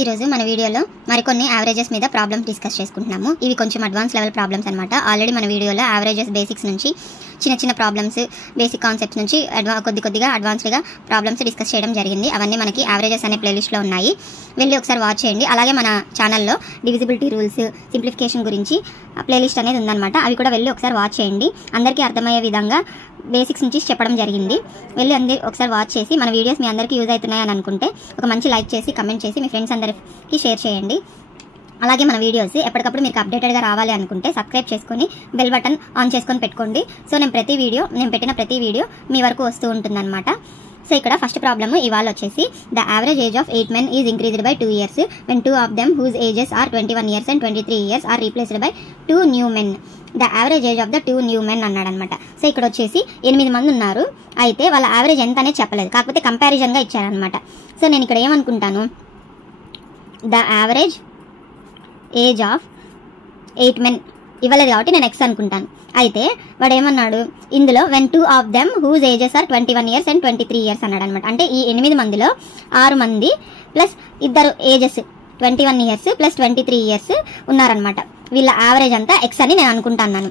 ఈ రోజు మన వీడియోలో మరికొన్ని యావరేజెస్ మీద ప్రాబ్లమ్స్ డిస్కస్ చేసుకుంటున్నాము. ఇవి కొంచెం అడ్వాన్స్ లెవెల్ ప్రాబ్లమ్స్ అన్నమాట. ఆల్రెడీ మన వీడియోలో యావరేజెస్ బేసిక్స్ నుంచి చిన్న ప్రాబ్లమ్స్, బేసిక్ కాన్సెప్ట్స్ నుంచి కొద్దిగా అడ్వాన్స్డ్గా ప్రాబ్లమ్స్ డిస్కస్ చేయడం జరిగింది. అవన్నీ మనకి యావరేజెస్ అనే ప్లేలిస్ట్లో ఉన్నాయి, వెళ్ళి ఒకసారి వాచ్ చేయండి. అలాగే మన ఛానల్లో డివిజిబిలిటీ రూల్స్, సింప్లిఫికేషన్ గురించి ప్లేలిస్ట్ అనేది ఉందన్నమాట. అవి కూడా వెళ్ళి ఒకసారి వాచ్ చేయండి. అందరికీ అర్థమయ్యే విధంగా బేసిక్స్ నుంచి చెప్పడం జరిగింది. వెళ్ళి ఒకసారి వాచ్ చేసి మన వీడియోస్ మీ అందరికీ యూజ్ అవుతున్నాయని అనుకుంటే ఒక మంచి లైక్ చేసి, కమెంట్ చేసి మీ ఫ్రెండ్స్ అందరికీ షేర్ చేయండి. అలాగే మన వీడియోస్ ఎప్పటికప్పుడు మీకు అప్డేటెడ్గా రావాలి అనుకుంటే సబ్స్క్రైబ్ చేసుకొని బెల్ బటన్ ఆన్ చేసుకొని పెట్టుకోండి. సో నేను పెట్టిన ప్రతి వీడియో మీ వరకు వస్తూ ఉంటుందన్నమాట. సో ఇక్కడ ఫస్ట్ ప్రాబ్లమ్ ఇవాళ వచ్చేసి the average age of 8 men is increased by 2 years when 2 of them whose ages are 21 years and 23 years are replaced by 2 new men. The average age of the 2 new men అన్నాడు అనమాట. So ఇక్కడ వచ్చేసి 8 మంది ఉన్నారు. అయితే వాళ్ళ average ఎంత అనేది చెప్పలేదు, కాకపోతే కంపారిజన్గా ఇచ్చారనమాట. సో నేను ఇక్కడ ఏమనుకుంటాను, the average age of 8 men ఇవ్వలేదు కాబట్టి నేను ఎక్స్ అనుకుంటాను. అయితే వాడు ఏమన్నాడు, ఇందులో when 2 of them whose ages are 21 years and 23 years అన్నాడు అనమాట. అంటే ఈ 8 మందిలో 6 మంది ప్లస్ ఇద్దరు ఏజెస్ 21 years ప్లస్ 23 years ఉన్నారనమాట. వీళ్ళ యావరేజ్ అంతా ఎక్స్ అని నేను అనుకుంటున్నాను.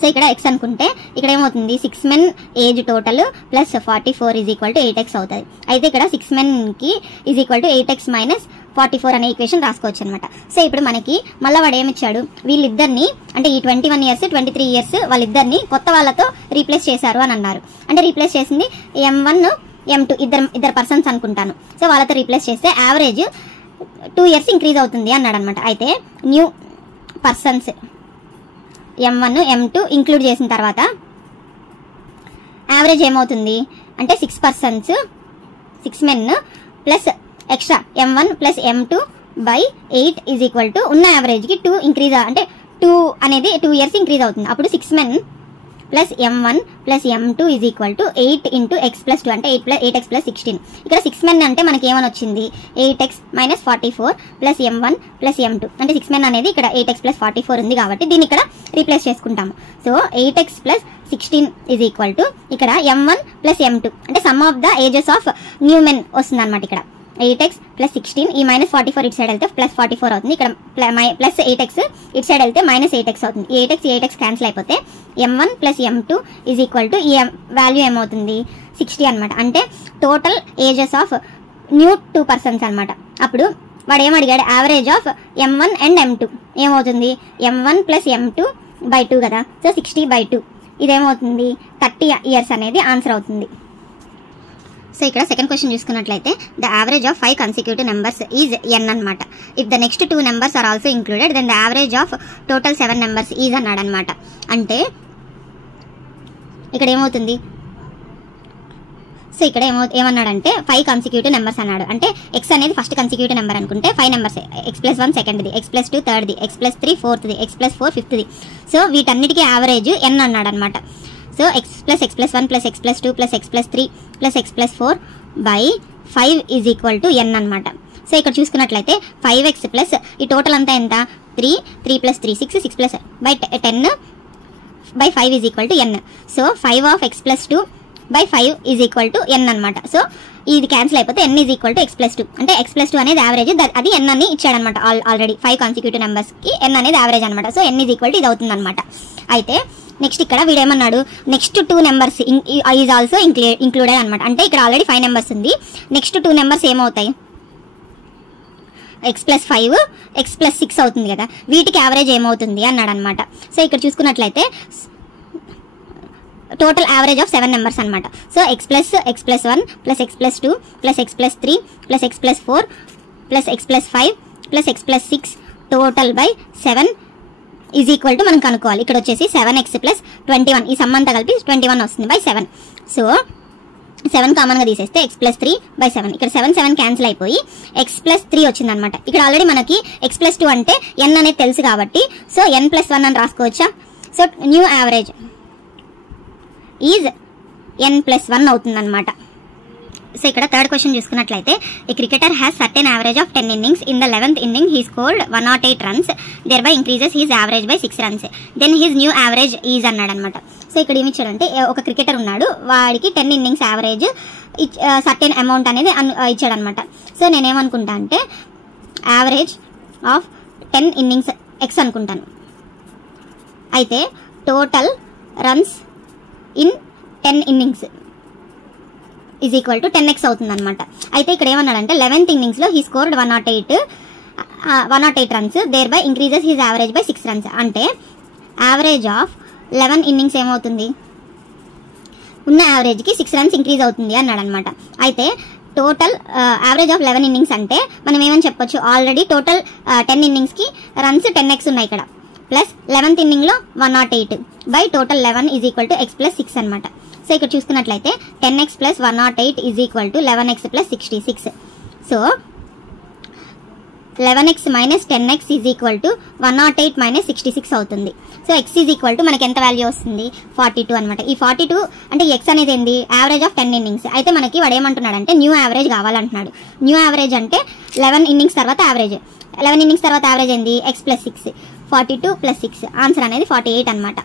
సో ఇక్కడ ఎక్స్ అనుకుంటే ఇక్కడ ఏమవుతుంది, 6 men age total plus 44 is equal to 8x అవుతుంది. అయితే ఇక్కడ 6 menకి is equal to 8x minus 44 అనే ఈక్వేషన్ రాసుకోవచ్చు అనమాట. సో ఇప్పుడు మనకి మళ్ళీ వాడు ఏమిచ్చాడు, వీళ్ళిద్దరిని అంటే ఈ 21 years 23 years వాళ్ళిద్దరిని కొత్త వాళ్ళతో రీప్లేస్ చేశారు అని అన్నారు. అంటే రీప్లేస్ చేసింది M1 M2 ఇద్దరు పర్సన్స్ అనుకుంటాను. సో వాళ్ళతో రీప్లేస్ చేస్తే యావరేజ్ 2 years ఇంక్రీజ్ అవుతుంది అన్నాడు అనమాట. అయితే new persons M1 M2 include చేసిన తర్వాత యావరేజ్ ఏమవుతుంది అంటే 6 persons 6 men plus extra M1 plus M2 by 8 is equal to ఉన్న యావరేజ్కి 2 ఇంక్రీజ్ అంటే 2 అనేది 2 years ఇంక్రీజ్ అవుతుంది. అప్పుడు 6 men plus M1 plus M2 is equal to 8 into X plus 2 అంటే 8x ప్లస్ 16. ఇక్కడ 6 men అంటే మనకి ఏమని వచ్చింది, 8x minus 44 plus M1 plus M2 అంటే 6 men అనేది ఇక్కడ 8x ప్లస్ 44 ఉంది కాబట్టి దీన్ని ఇక్కడ రీప్లేస్ చేసుకుంటాము. So 8x plus 16 is equal to ఇక్కడ M1 ప్లస్ M2 అంటే some of the ages of new men వస్తుంది అనమాట. ఇక్కడ 8x ప్లస్ 16 ఈ మైనస్ 44 ఇటు సైడ్ వెళ్తే ప్లస్ 44 అవుతుంది. ఇక్కడ ప్లస్ 8x ఇటు సైడ్ వెళ్తే మైనస్ 8x అవుతుంది. ఈ 8x క్యాన్సిల్ అయిపోతే M1 plus M2 is equal to ఈ వాల్యూ ఏమవుతుంది 60 అనమాట. అంటే total ages of new 2 persons అనమాట. అప్పుడు వాడు ఏమడిగాడు, average of M1 and M2 ఏమవుతుంది, M1 ప్లస్ M2 బై 2 కదా. సో 60/2 ఇదేమవుతుంది 30 years అనేది ఆన్సర్ అవుతుంది. సో ఇక్కడ సెకండ్ క్వశ్చన్ చూసుకున్నట్లయితే the average of 5 consecutive numbers is n అనమాట. If the next 2 numbers are also included then the average of total 7 numbers is అన్నాడు అనమాట. అంటే ఇక్కడ ఏమవుతుంది, సో ఇక్కడ ఏమన్నాడంటే 5 consecutive numbers అన్నాడు. అంటే x అనేది ఫస్ట్ కన్సిక్యూటివ్ నెంబర్ అనుకుంటే 5 numbers, x+1 సెకండ్ది, x+2 థర్డ్ది, x+3 ఫోర్త్ది, x+4 ఫిఫ్త్ది. సో వీటన్నిటికీ యావరేజ్ n అన్నాడు అనమాట. So x plus x+1 plus x+2 plus x+3 plus x+4 by 5 is equal to n అనమాట. సో ఇక్కడ చూసుకున్నట్లయితే 5x ప్లస్ ఈ టోటల్ అంతా ఎంత 3 plus 3 6 6 plus by 10 by 5 is equal to n. So 5 of x+2 by 5 is equal to n అనమాట. So ఇది cancel అయిపోతే n is equal to x+2 అంటే x+2 అనేది యావరేజ్, అది n అని ఇచ్చాడనమాట. ఆల్రెడీ 5 consecutive numbers కి n అనేది యావరేజ్ అనమాట. So n is equal to ఇది అవుతుంది అనమాట. అయితే నెక్స్ట్ ఇక్కడ వీడేమన్నాడు, next 2 numbers is also included అనమాట. అంటే ఇక్కడ ఆల్రెడీ 5 numbers ఉంది, నెక్స్ట్ 2 numbers ఏమవుతాయి, x+5 x+6 అవుతుంది కదా. వీటికి యావరేజ్ ఏమవుతుంది అన్నాడు అనమాట. సో ఇక్కడ చూసుకున్నట్లయితే టోటల్ యావరేజ్ ఆఫ్ 7 numbers అనమాట. So x+1 plus x+2 plus x+3 plus x+4 plus x+5 plus x+6 total by 7 is equal to మనం కనుక్కోవాలి. ఇక్కడ వచ్చేసి 7x ప్లస్ 21 ఈ సమ్ అంతా కలిపి 21 వస్తుంది బై 7. సో 7 కామన్గా తీసేస్తే x+3 బై 7. ఇక్కడ 7 క్యాన్సిల్ అయిపోయి x+3 వచ్చింది అనమాట. ఇక్కడ ఆల్రెడీ మనకి x+2 అంటే n అనేది తెలుసు కాబట్టి సో n+1 అని రాసుకోవచ్చా. So new average is n+1 అవుతుంది అనమాట. సో ఇక్కడ థర్డ్ క్వశ్చన్ చూసుకున్నట్లయితే a cricketer has certain average of 10 innings. ఇన్ ద 11th inning he scored 108 runs, thereby increases his average by 6 runs. Then his new average is అన్నాడు అనమాట. So so ఇక్కడ ఏమి ఇచ్చాడంటే ఒక క్రికెటర్ ఉన్నాడు, వాడికి 10 innings యావరేజ్ సర్టెన్ అమౌంట్ అనేది ఇచ్చాడనమాట. సో నేనేమనుకుంటా అంటే యావరేజ్ ఆఫ్ 10 innings ఎక్స్ అనుకుంటాను. అయితే total runs in 10 innings is equal to 10x అవుతుంది అనమాట. అయితే ఇక్కడ ఏమన్నాడంటే 11th innings లో he scored 108 runs, thereby increases his average by 6 runs. అంటే యావరేజ్ ఆఫ్ 11 innings ఏమవుతుంది, ఉన్న యావరేజ్కి 6 runs ఇంక్రీజ్ అవుతుంది అన్నాడు అనమాట. అయితే టోటల్ యావరేజ్ ఆఫ్ 11 innings అంటే మనం ఏమని చెప్పొచ్చు, ఆల్రెడీ టోటల్ 10 inningsకి రన్స్ 10x ఉన్నాయి ఇక్కడ, ప్లస్ 11th inning లో 108 by total 11 is equal to X plus 6 అనమాట. సో ఇక్కడ చూసుకున్నట్లయితే 10x plus 108 is equal to 11x plus 66. So 11x minus 10x is equal to 108 minus 66 అవుతుంది. So x is equal to మనకి ఎంత value వస్తుంది, 42 అనమాట. ఈ 42 అంటే x అనేది ఏంది, యావరేజ్ ఆఫ్ 10 innings. అయితే మనకి వాడు ఏమంటున్నాడు అంటే న్యూ యావరేజ్ కావాలంటున్నాడు. న్యూ యావరేజ్ అంటే 11 innings తర్వాత యావరేజ్, 11 innings తర్వాత యావరేజ్ ఏంది, x ప్లస్ 6, 42 ప్లస్ 6, ఆన్సర్ అనేది 48 అనమాట.